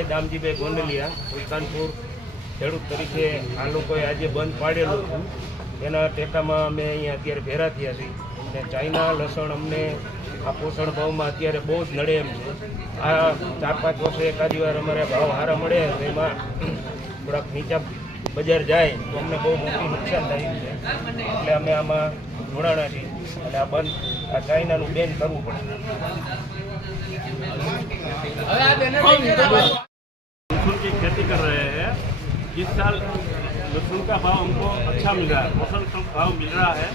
રામજીભાઈ ગોંડલિયા, સુલતાનપુર, ખેડૂત તરીકે આ લોકોએ આજે બંધ પાડેલું હતું. એના ટેકામાં અમે અહીંયા અત્યારે ભેરા થયા છીએ. અને ચાઇના લસણ અમને આ પોષણ ભાવમાં અત્યારે બહુ જ નડે એમ છે. આ ચાર પાંચ વર્ષે એકાદી વાર અમારે ભાવ સારા મળે એમાં થોડાક નીચા બજાર જાય તો અમને બહુ મોટી નુકસાન થાય છે એટલે અમે આમાં જોડાણા છીએ અને આ બંધ આ ચાઇનાનું બેન કરવું પડે लहसुन की खेती कर रहे हैं इस साल लहसुन का भाव हमको अच्छा मिल रहा है पोषण का भाव मिल रहा है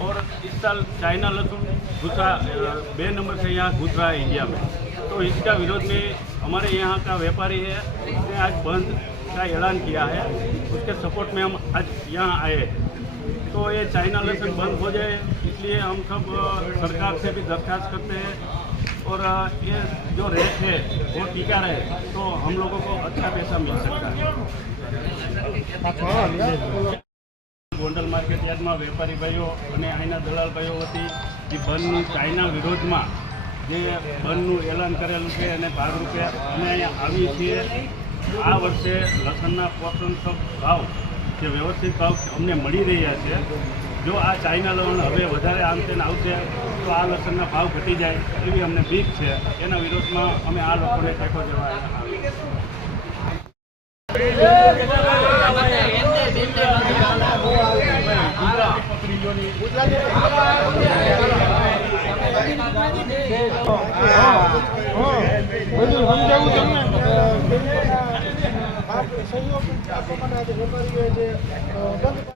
और इस साल चाइना लहसुन दूसरा अ, बे नंबर से यहाँ घुस रहा है इंडिया में तो इसका विरोध में हमारे यहाँ का व्यापारी है उसने आज बंद का ऐलान किया है उसके सपोर्ट में हम आज यहाँ आए हैं तो ये चाइना लहसुन बंद हो जाए इसलिए हम सब अ, सरकार से भी दरख्वास्त करते हैं और अ, ये जो रेट है वो टीका रहे तो हम लोगों को अच्छा पैसा मिल सकता है ગોંડલ માર્કેટ યાર્ડમાં વેપારી ભાઈઓ અને અહીંના દલાલ ભાઈઓ વતી જે બંધની ચાઇના વિરોધમાં જે બંધનું એલાન કરેલું છે અને ભાગરૂપે અમે અહીંયા આવીએ છીએ આ વર્ષે લસણના પોષણક્ષમ ભાવ જે વ્યવસ્થિત ભાવ અમને મળી રહ્યા છે. જો આ ચાઇના લવણ હવે વધારે આમ તેમ આવશે, તો આ લસણના ભાવ ઘટી જાય એવી અમને બીક છે. એના વિરોધમાં અમે આ લોકોને ટેકો દેવા સમજાવું તમને? સહયોગ આપવા માટે આજે વેપારીઓએ જે બંધ